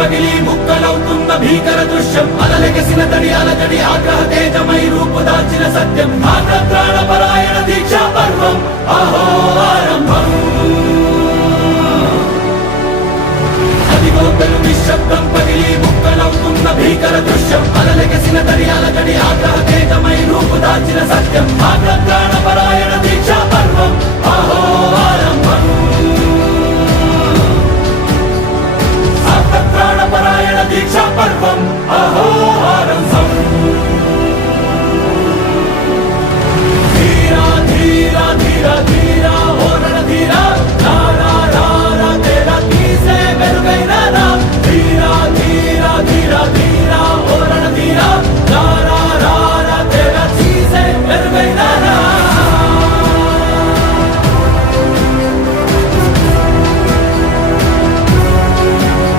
పగిలి ముక్కలవుతున్న భీకర దృశ్యం అలలెగసిన తడి అలజడి ఆగ్రహ తేజమై రూపుదాల్చిన సత్యం ఆగ్రత్రాణ పరాయణ దీక్షా పర్వం అహో ఆరంభం అదిగో పెను నిశ్శబ్దం పగిలి ముక్కలవుతున్న భీకర దృశ్యం అలలెగసిన తడి అలజడి ఆగ్రహ తేజమై రూపుదాల్చిన సత్యం ఆగ్రత్రాణ పరాయణ దీక్షా పర్వం అహో ఆరంభం ఆగ్రత్రాణ పరాయణ దీక్షా పర్వం అహో ఆరంభం